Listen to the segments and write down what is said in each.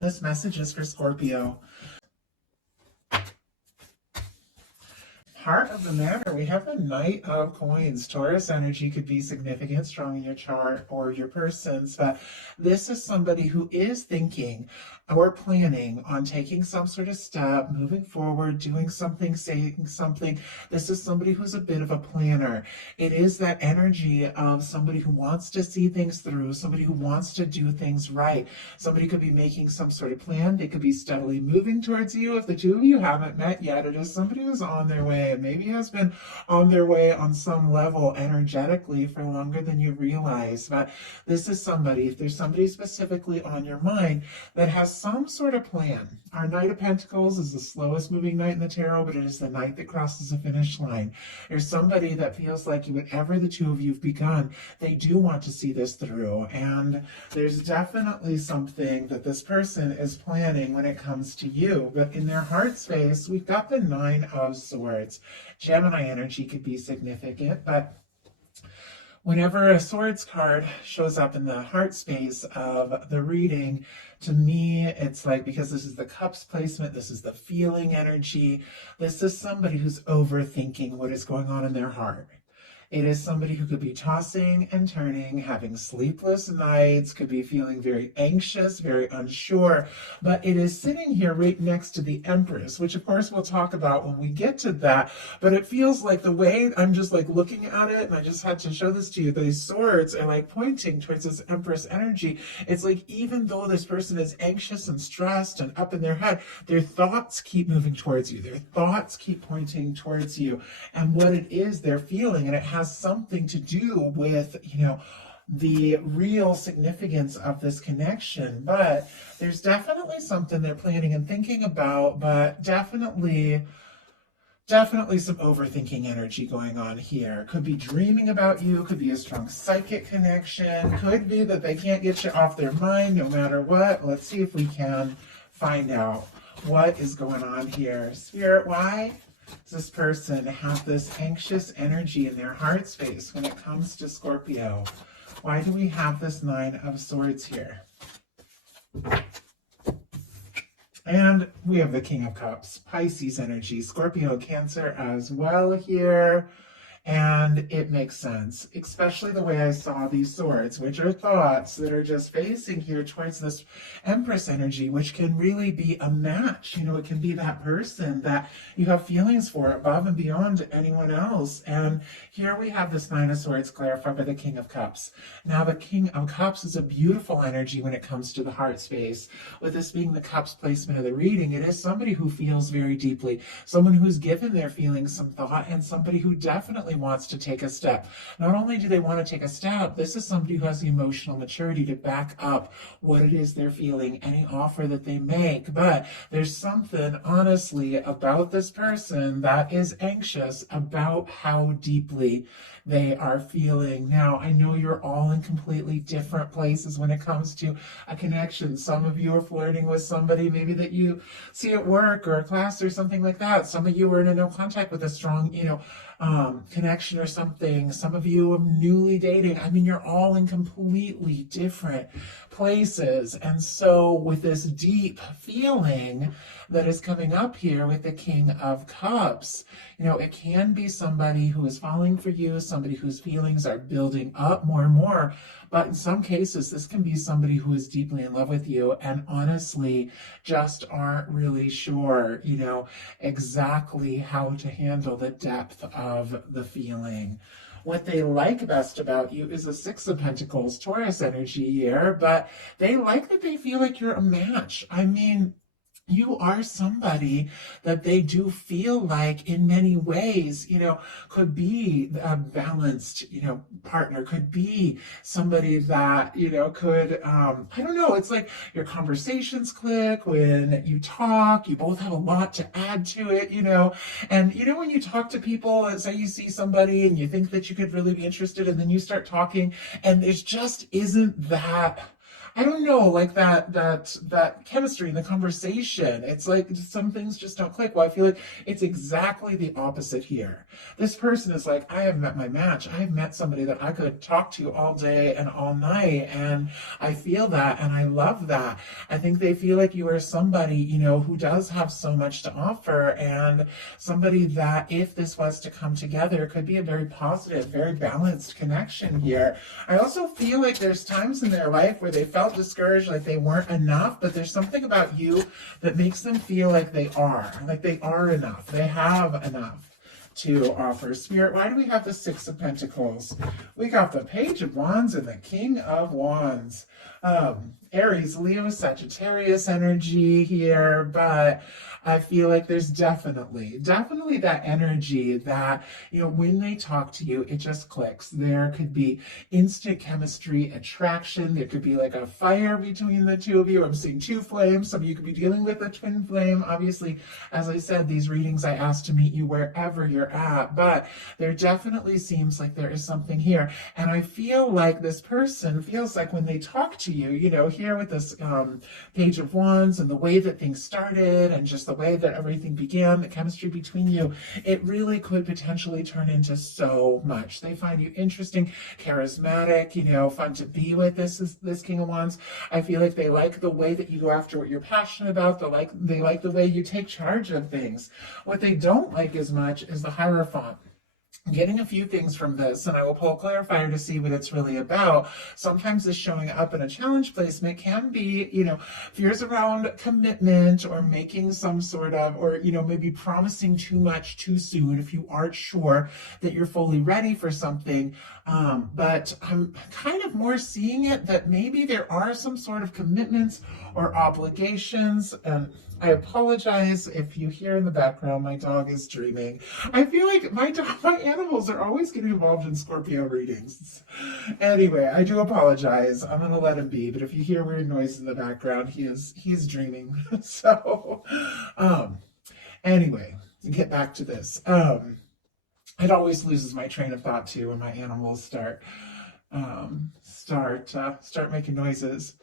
This message is for Scorpio. Heart of the matter, we have the Knight of Coins. Taurus energy could be significant, strong in your chart or your person's, but this is somebody who is thinking or planning on taking some sort of step, moving forward, doing something, saying something. This is somebody who's a bit of a planner. It is that energy of somebody who wants to see things through, somebody who wants to do things right. Somebody could be making some sort of plan. They could be steadily moving towards you. If the two of you haven't met yet, it is somebody who's on their way and maybe has been on their way on some level energetically for longer than you realize. But this is somebody, if there's somebody specifically on your mind that has some sort of plan. Our Knight of Pentacles is the slowest moving knight in the tarot, but it is the knight that crosses a finish line. There's somebody that feels like whatever the two of you have begun, they do want to see this through. And there's definitely something that this person is planning when it comes to you. But in their heart space, we've got the Nine of Swords. Gemini energy could be significant, but whenever a swords card shows up in the heart space of the reading, to me, it's like, because this is the cups placement, this is the feeling energy, this is somebody who's overthinking what is going on in their heart. It is somebody who could be tossing and turning, having sleepless nights, could be feeling very anxious, very unsure, but it is sitting here right next to the Empress, which of course we'll talk about when we get to that. But it feels like the way I'm just like looking at it, and I just had to show this to you, these swords are like pointing towards this Empress energy. It's like, even though this person is anxious and stressed and up in their head, their thoughts keep moving towards you. Their thoughts keep pointing towards you and what it is they're feeling. And it has something to do with, the real significance of this connection. But there's definitely something they're planning and thinking about, but definitely some overthinking energy going on here. Could be dreaming about you, could be a strong psychic connection, could be that they can't get you off their mind no matter what. Let's see if we can find out what is going on here. Spirit, why does this person have this anxious energy in their heart space when it comes to Scorpio? Why do we have this Nine of Swords here? And we have the King of Cups, Pisces energy, Scorpio, Cancer as well here. And it makes sense, especially the way I saw these swords, which are thoughts that are just facing here towards this Empress energy, which can really be a match. It can be that person that you have feelings for above and beyond anyone else. And here we have this Nine of Swords clarified by the King of Cups. Now, the King of Cups is a beautiful energy when it comes to the heart space. With this being the Cups placement of the reading, it is somebody who feels very deeply, someone who's given their feelings some thought, and somebody who definitely wants to take a step. Not only do they want to take a step, this is somebody who has the emotional maturity to back up what it is they're feeling, any offer that they make. But there's something, honestly, about this person that is anxious about how deeply they are feeling. Now, I know you're all in completely different places when it comes to a connection. Some of you are flirting with somebody maybe that you see at work or a class or something like that. Some of you are in a no contact with a strong, connection or something. Some of you are newly dating. I mean, you're all in completely different places. And so with this deep feeling that is coming up here with the King of Cups, it can be somebody who is falling for you, somebody whose feelings are building up more and more. But in some cases, this can be somebody who is deeply in love with you and honestly just aren't really sure, exactly how to handle the depth of the feeling. What they like best about you is a Six of Pentacles, Taurus energy here, but they like that they feel like you're a match. I mean, you are somebody that they do feel like in many ways, could be a balanced, partner, could be somebody that, could, I don't know, it's like your conversations click when you talk, you both have a lot to add to it, and when you talk to people, say you see somebody and you think that you could really be interested, and then you start talking and there's just isn't that, I don't know, like that chemistry, the conversation. It's like some things just don't click. Well, I feel like it's exactly the opposite here. This person is like, I have met my match. I have met somebody that I could talk to all day and all night, and I feel that, and I love that. I think they feel like you are somebody, who does have so much to offer, and somebody that, if this was to come together, could be a very positive, very balanced connection here. I also feel like there's times in their life where they felt discouraged, like they weren't enough, but there's something about you that makes them feel like they are enough. They have enough to offer. Spirit, why do we have the Six of Pentacles? We got the Page of Wands and the King of Wands. Aries, Leo, Sagittarius energy here, but I feel like there's definitely that energy that, when they talk to you, it just clicks. There could be instant chemistry, attraction. There could be like a fire between the two of you. I'm seeing two flames. Some of you could be dealing with a twin flame. Obviously, as I said, these readings I ask to meet you wherever you're at, but there definitely seems like there is something here. And I feel like this person feels like when they talk to you, here with this Page of Wands and the way that things started and just the way that everything began, the chemistry between you, it really could potentially turn into so much. They find you interesting, charismatic, fun to be with. This King of Wands. I feel like they like the way that you go after what you're passionate about. They like the way you take charge of things. What they don't like as much is the Hierophant. I'm getting a few things from this, and I will pull a clarifier to see what it's really about. Sometimes this showing up in a challenge placement can be, fears around commitment or making some sort of, or, maybe promising too much too soon if you aren't sure that you're fully ready for something. But I'm kind of more seeing it that maybe there are some sort of commitments or obligations. And I apologize if you hear in the background my dog is dreaming. I feel like my animals are always getting involved in Scorpio readings. Anyway, I do apologize. I'm gonna let him be, but if you hear weird noise in the background, he's dreaming. So, anyway, get back to this. It always loses my train of thought too when my animals start making noises.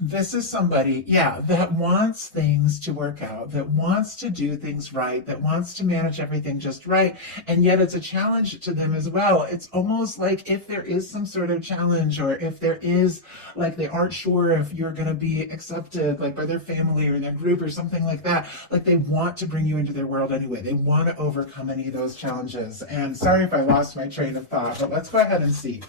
This is somebody, that wants things to work out, that wants to do things right, that wants to manage everything just right, and yet it's a challenge to them as well. It's almost like if there is some sort of challenge, or if there is, like, they aren't sure if you're going to be accepted, like, by their family or in their group or something like that, like, they want to bring you into their world anyway. They want to overcome any of those challenges. And sorry if I lost my train of thought, but let's go ahead and see.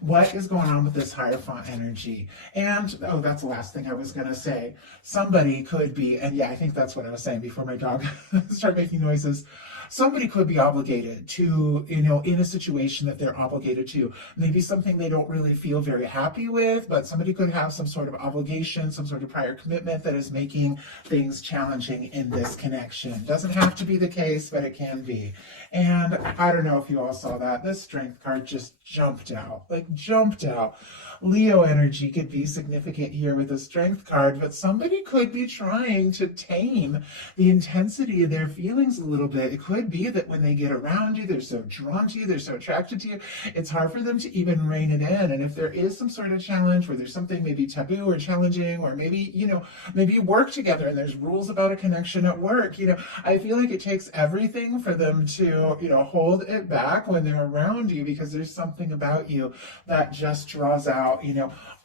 What is going on with this Hierophant energy? And, that's the last thing I was going to say. Somebody could be, and I think that's what I was saying before my dog started making noises. Somebody could be obligated to, in a situation that they're obligated to. Maybe something they don't really feel very happy with, but somebody could have some sort of obligation, some sort of prior commitment that is making things challenging in this connection. Doesn't have to be the case, but it can be. And I don't know if you all saw that. This Strength card just jumped out. Leo energy could be significant here with the Strength card, but somebody could be trying to tame the intensity of their feelings a little bit. It could be that when they get around you, they're so drawn to you, they're so attracted to you, it's hard for them to even rein it in. And if there is some sort of challenge where there's something maybe taboo or challenging, or maybe, maybe you work together and there's rules about a connection at work, I feel like it takes everything for them to, hold it back when they're around you, because there's something about you that just draws out,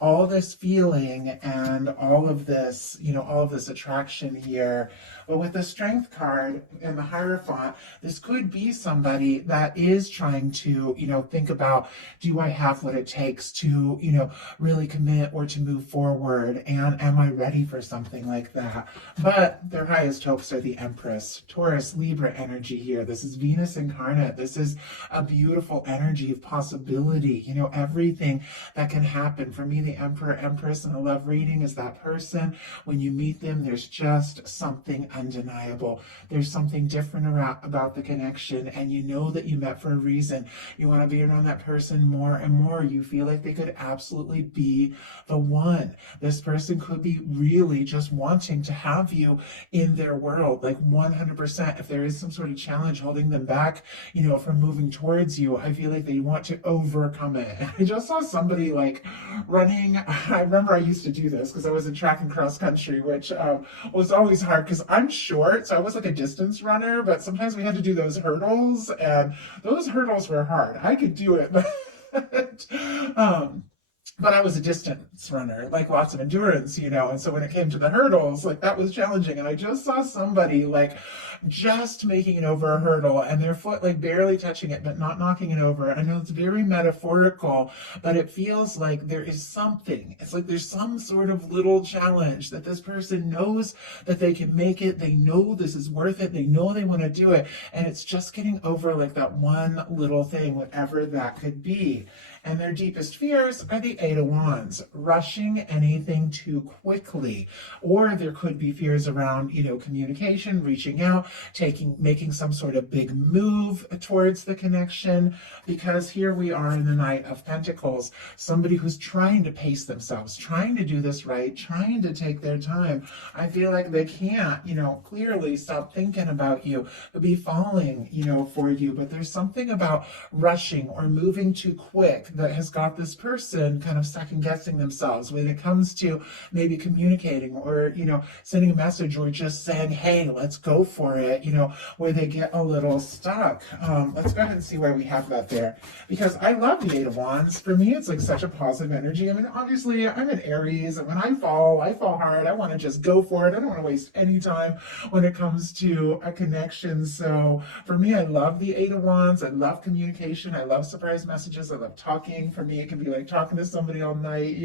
all this feeling and all of this, all of this attraction here. But with the Strength card and the Hierophant, this could be somebody that is trying to, think about, do I have what it takes to, really commit or to move forward? And am I ready for something like that? But their highest hopes are the Empress, Taurus, Libra energy here. This is Venus incarnate. This is a beautiful energy of possibility, everything that can happen. For me, the Emperor, Empress in a love reading is that person. When you meet them, there's just something undeniable. There's something different about the connection, and you know that you met for a reason. You want to be around that person more and more. You feel like they could absolutely be the one. This person could be really just wanting to have you in their world, like 100%. If there is some sort of challenge holding them back, from moving towards you, I feel like they want to overcome it. And I just saw somebody like running. I remember I used to do this because I was in track and cross country, which was always hard because I'm short. So I was like a distance runner, but sometimes we had to do those hurdles, and those hurdles were hard. I could do it, but I was a distance runner, like lots of endurance, and so when it came to the hurdles, like that was challenging. And I just saw somebody like just making it over a hurdle and their foot like barely touching it, but not knocking it over. I know it's very metaphorical, but it feels like there is something. It's like there's some sort of little challenge that this person knows that they can make it. They know this is worth it. They know they want to do it. And it's just getting over like that one little thing, whatever that could be. And their deepest fears are the Eight of Wands, rushing anything too quickly. Or there could be fears around, communication, reaching out, making some sort of big move towards the connection. Because here we are in the Knight of Pentacles, somebody who's trying to pace themselves, trying to do this right, trying to take their time. I feel like they can't, clearly stop thinking about you, be falling, for you. But there's something about rushing or moving too quick that has got this person kind of second guessing themselves when it comes to maybe communicating or, sending a message or just saying, hey, let's go for it, where they get a little stuck. Let's go ahead and see why we have that there, because I love the Eight of Wands. For me, it's like such a positive energy. I mean, obviously I'm an Aries, and when I fall hard. I want to just go for it. I don't want to waste any time when it comes to a connection. So for me, I love the Eight of Wands. I love communication. I love surprise messages. I love talking. For me, it can be like talking to somebody all night,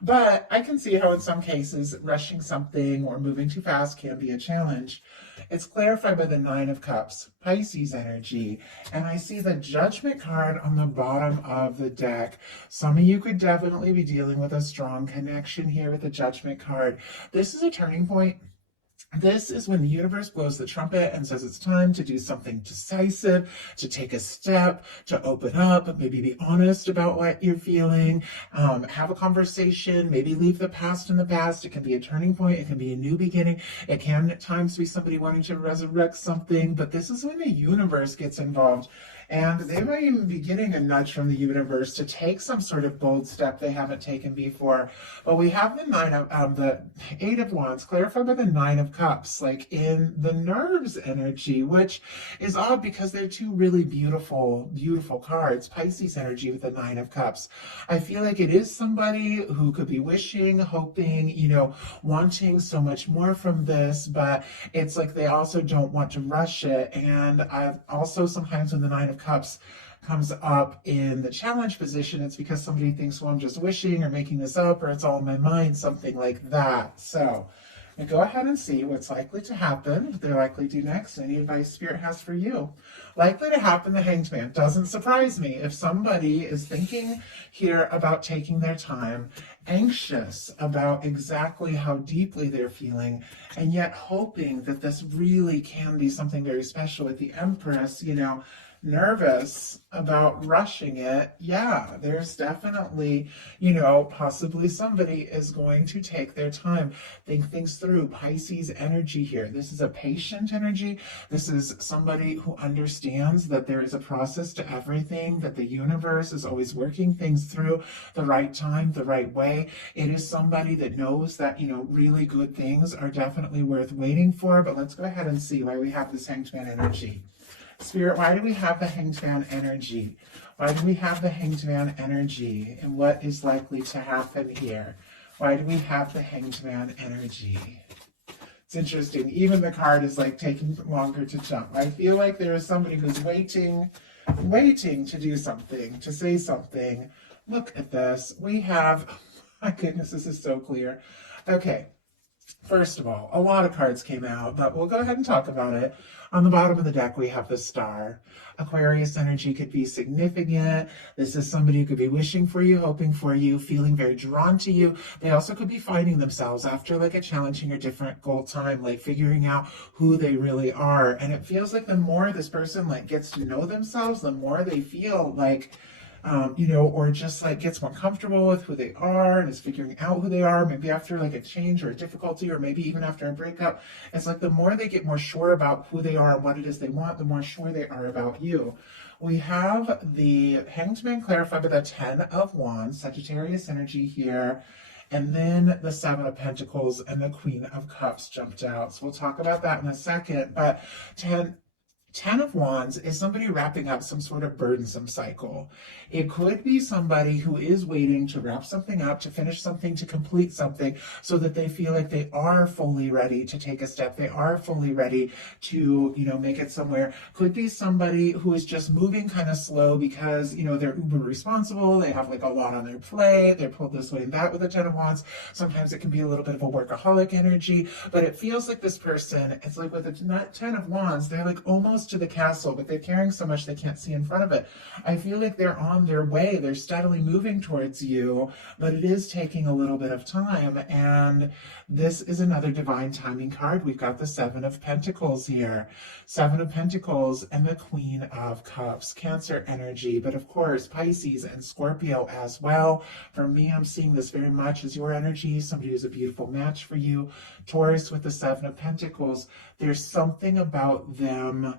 but I can see how in some cases rushing something or moving too fast can be a challenge. It's clarified by the Nine of Cups, Pisces energy, and I see the Judgment card on the bottom of the deck. Some of you could definitely be dealing with a strong connection here with the Judgment card. This is a turning point. This is when the universe blows the trumpet and says it's time to do something decisive, to take a step, to open up, maybe be honest about what you're feeling, have a conversation, maybe leave the past in the past. It can be a turning point. It can be a new beginning. It can at times be somebody wanting to resurrect something, but this is when the universe gets involved. And they might even be getting a nudge from the universe to take some sort of bold step they haven't taken before. But we have the Eight of Wands clarified by the Nine of Cups, like in the Nerves energy, which is odd because they're two really beautiful, beautiful cards. Pisces energy with the Nine of Cups. I feel like it is somebody who could be wishing, hoping, wanting so much more from this, but it's like they also don't want to rush it. And I've also sometimes when the Nine of Cups comes up in the challenge position, it's because somebody thinks, well, I'm just wishing or making this up, or it's all in my mind, something like that. So we go ahead and see what's likely to happen, what they're likely to do next, any advice Spirit has for you. Likely to happen, the Hanged Man. Doesn't surprise me if somebody is thinking here about taking their time, anxious about exactly how deeply they're feeling, and yet hoping that this really can be something very special with the Empress, nervous about rushing it. Yeah, there's definitely, possibly somebody is going to take their time, think things through. Pisces energy here. This is a patient energy. This is somebody who understands that there is a process to everything, that the universe is always working things through the right time, the right way. It is somebody that knows that, really good things are definitely worth waiting for. But let's go ahead and see why we have this Hanged Man energy. Spirit, why do we have the Hanged Man energy? Why do we have the Hanged Man energy? And what is likely to happen here? Why do we have the Hanged Man energy? It's interesting. Even the card is like taking longer to jump. I feel like there is somebody who's waiting to do something, to say something. Look at this. We have, oh my goodness, this is so clear. Okay. First of all, a lot of cards came out, but we'll go ahead and talk about it. On the bottom of the deck, we have the Star. Aquarius energy could be significant. This is somebody who could be wishing for you, hoping for you, feeling very drawn to you. They also could be finding themselves after like a challenging or different goal time, like figuring out who they really are. And it feels like the more this person like gets to know themselves, the more they feel like or just like gets more comfortable with who they are and is figuring out who they are, maybe after like a change or a difficulty, or maybe even after a breakup. It's like the more they get more sure about who they are and what it is they want, the more sure they are about you. We have the Hanged Man clarified by the 10 of Wands, Sagittarius energy here. And then the Seven of Pentacles and the Queen of Cups jumped out. So we'll talk about that in a second. But 10 of Wands is somebody wrapping up some sort of burdensome cycle. It could be somebody who is waiting to wrap something up, to finish something, to complete something, so that they feel like they are fully ready to take a step. They are fully ready to, make it somewhere. Could be somebody who is just moving kind of slow because, they're uber responsible. They have like a lot on their plate. They're pulled this way and that with the 10 of Wands. Sometimes it can be a little bit of a workaholic energy, but it feels like this person, it's like with the 10 of Wands, they're like almost to the castle, but they're carrying so much they can't see in front of it. I feel like they're on their way. They're steadily moving towards you, but it is taking a little bit of time. And this is another divine timing card. We've got the Seven of Pentacles here. Seven of Pentacles and the Queen of Cups. Cancer energy, but of course, Pisces and Scorpio as well. For me, I'm seeing this very much as your energy, somebody who's a beautiful match for you. Taurus with the Seven of Pentacles. There's something about them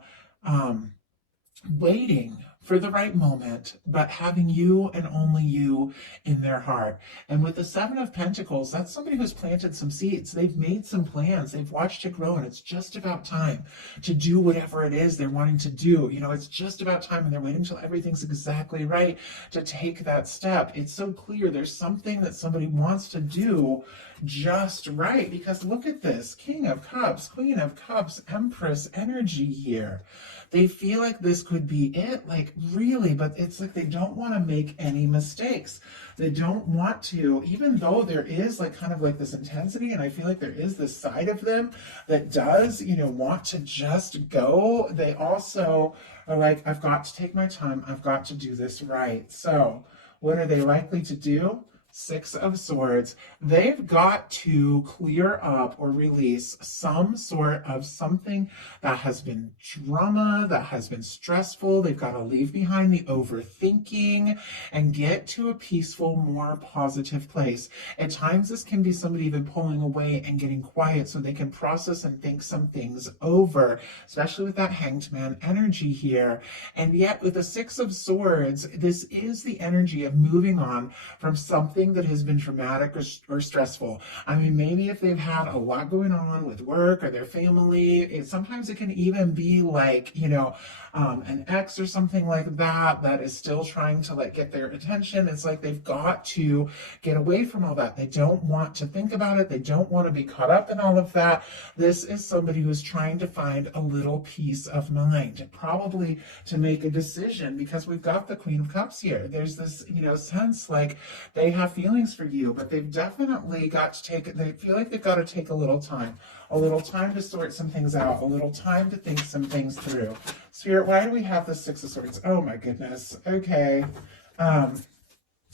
waiting for the right moment, but having you and only you in their heart. And with the Seven of Pentacles, that's somebody who's planted some seeds. They've made some plans. They've watched it grow, and it's just about time to do whatever it is they're wanting to do. It's just about time, and they're waiting until everything's exactly right to take that step. It's so clear there's something that somebody wants to do just right, because look at this. King of Cups, Queen of Cups, Empress energy here. They feel like this could be it, like really, but it's like they don't want to make any mistakes. They don't want to, even though there is like kind of like this intensity, and I feel like there is this side of them that does, want to just go. They also are like, I've got to take my time. I've got to do this right. So what are they likely to do? Six of Swords. They've got to clear up or release some sort of something that has been drama, that has been stressful. They've got to leave behind the overthinking and get to a peaceful, more positive place. At times, this can be somebody even pulling away and getting quiet so they can process and think some things over, especially with that Hanged Man energy here. And yet, with the Six of Swords, this is the energy of moving on from something that has been traumatic or stressful. I mean, maybe if they've had a lot going on with work or their family, sometimes it can even be like, an ex or something like that is still trying to like get their attention. It's like they've got to get away from all that. They don't want to think about it. They don't want to be caught up in all of that. This is somebody who's trying to find a little peace of mind, probably to make a decision, because we've got the Queen of Cups here. There's this, sense like they have feelings for you, but they've definitely got to they feel like they've got to take a little time to sort some things out, a little time to think some things through. Spirit, why do we have the Six of Swords? Oh my goodness. Okay.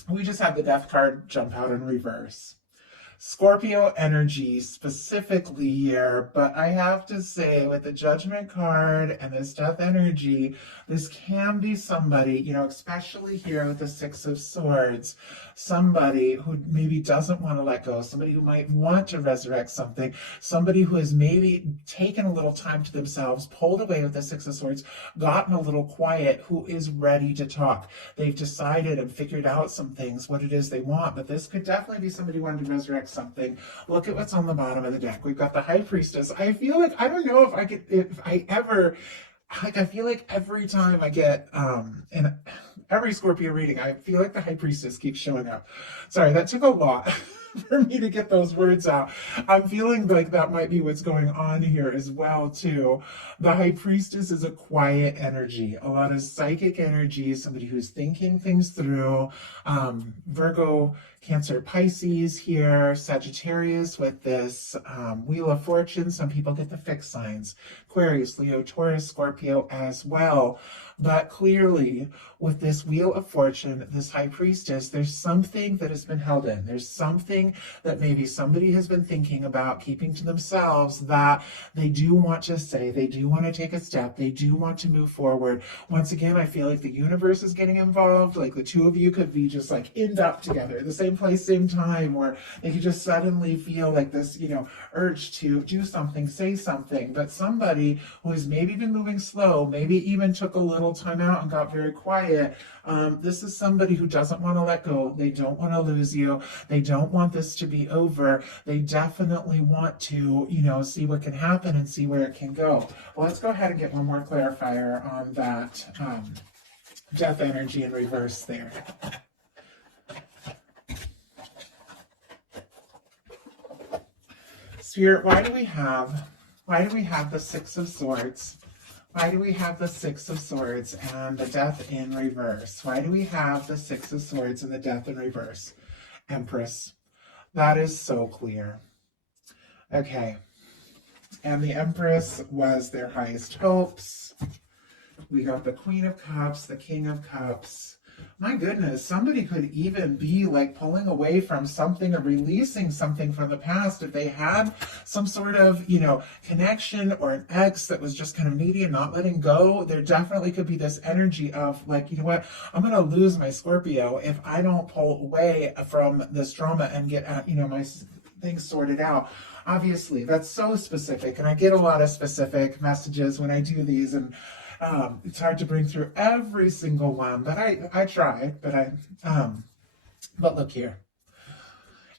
We just had the Death card jump out in reverse. Scorpio energy specifically here, but I have to say with the Judgment card and this Death energy, this can be somebody, especially here with the Six of Swords, somebody who maybe doesn't want to let go, somebody who might want to resurrect something, somebody who has maybe taken a little time to themselves, pulled away with the Six of Swords, gotten a little quiet, who is ready to talk. They've decided and figured out some things, what it is they want, but this could definitely be somebody wanting to resurrect something. Look at what's on the bottom of the deck. We've got the High Priestess. I feel like, I don't know if I ever, like, I feel like every time I get, in every Scorpio reading, I feel like the High Priestess keeps showing up. Sorry, that took a lot for me to get those words out. I'm feeling like that might be what's going on here as well, too. The High Priestess is a quiet energy, a lot of psychic energy, somebody who's thinking things through. Virgo Cancer, Pisces here, Sagittarius with this Wheel of Fortune. Some people get the fixed signs, Aquarius, Leo, Taurus, Scorpio as well. But clearly, with this Wheel of Fortune, this High Priestess, there's something that has been held in. There's something that maybe somebody has been thinking about keeping to themselves that they do want to say, they do want to take a step, they do want to move forward. Once again, I feel like the universe is getting involved. Like the two of you could be just like end up together, the same place, same time, or they could just suddenly feel like this, urge to do something, say something. But somebody who has maybe been moving slow, maybe even took a little time out and got very quiet. This is somebody who doesn't want to let go. They don't want to lose you. They don't want this to be over. They definitely want to, see what can happen and see where it can go. Well, let's go ahead and get one more clarifier on that death energy in reverse there. Spirit, why do we have the Six of Swords? Why do we have the Six of Swords and the Death in reverse? Why do we have the Six of Swords and the Death in reverse? Empress. That is so clear. Okay. And the Empress was their highest hopes. We got the Queen of Cups, the King of Cups. My goodness, somebody could even be like pulling away from something or releasing something from the past. If they had some sort of, connection or an ex that was just kind of needy and not letting go, there definitely could be this energy of like, you know what, I'm going to lose my Scorpio if I don't pull away from this drama and get, my things sorted out. Obviously, that's so specific. And I get a lot of specific messages when I do these, and it's hard to bring through every single one, but I try, but look here.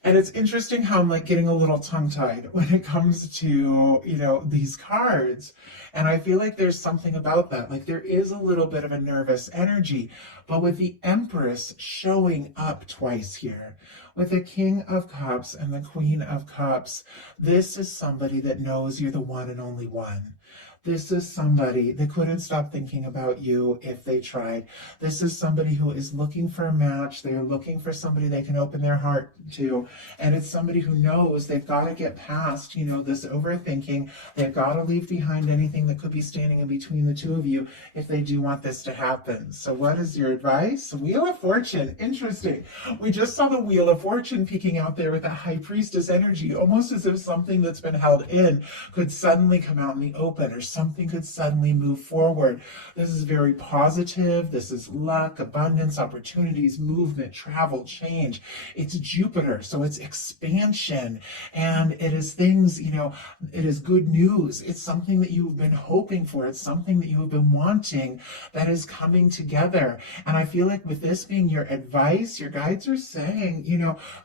And it's interesting how I'm like getting a little tongue-tied when it comes to, these cards. And I feel like there's something about that. Like there is a little bit of a nervous energy, but with the Empress showing up twice here, with the King of Cups and the Queen of Cups, this is somebody that knows you're the one and only one. This is somebody that couldn't stop thinking about you if they tried. This is somebody who is looking for a match. They're looking for somebody they can open their heart to. And it's somebody who knows they've got to get past, this overthinking. They've got to leave behind anything that could be standing in between the two of you if they do want this to happen. So what is your advice? Wheel of Fortune. Interesting. We just saw the Wheel of Fortune peeking out there with a High Priestess energy, almost as if something that's been held in could suddenly come out in the open, or something could suddenly move forward. This is very positive. This is luck, abundance, opportunities, movement, travel, change. It's Jupiter, so it's expansion. And it is things, it is good news. It's something that you've been hoping for. It's something that you have been wanting that is coming together. And I feel like with this being your advice, your guides are saying,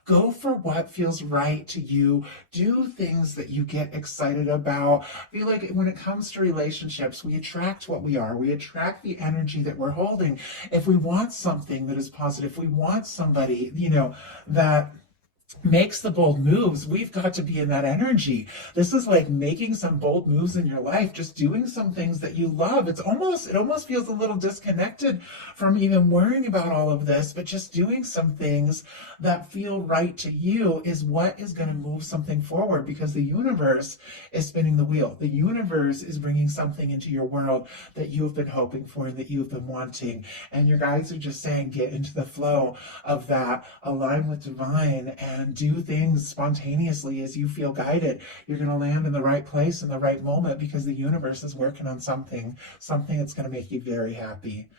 go for what feels right to you. Do things that you get excited about. I feel like when it comes to relationships, we attract what we are. We attract the energy that we're holding. If we want something that is positive, if we want somebody, that makes the bold moves, we've got to be in that energy. This is like making some bold moves in your life, just doing some things that you love. It almost feels a little disconnected from even worrying about all of this, but just doing some things that feel right to you is what is going to move something forward, because the universe is spinning the wheel. The universe is bringing something into your world that you've been hoping for and that you've been wanting. And your guides are just saying, get into the flow of that, align with divine, and do things spontaneously as you feel guided. You're going to land in the right place in the right moment, because the universe is working on something that's going to make you very happy.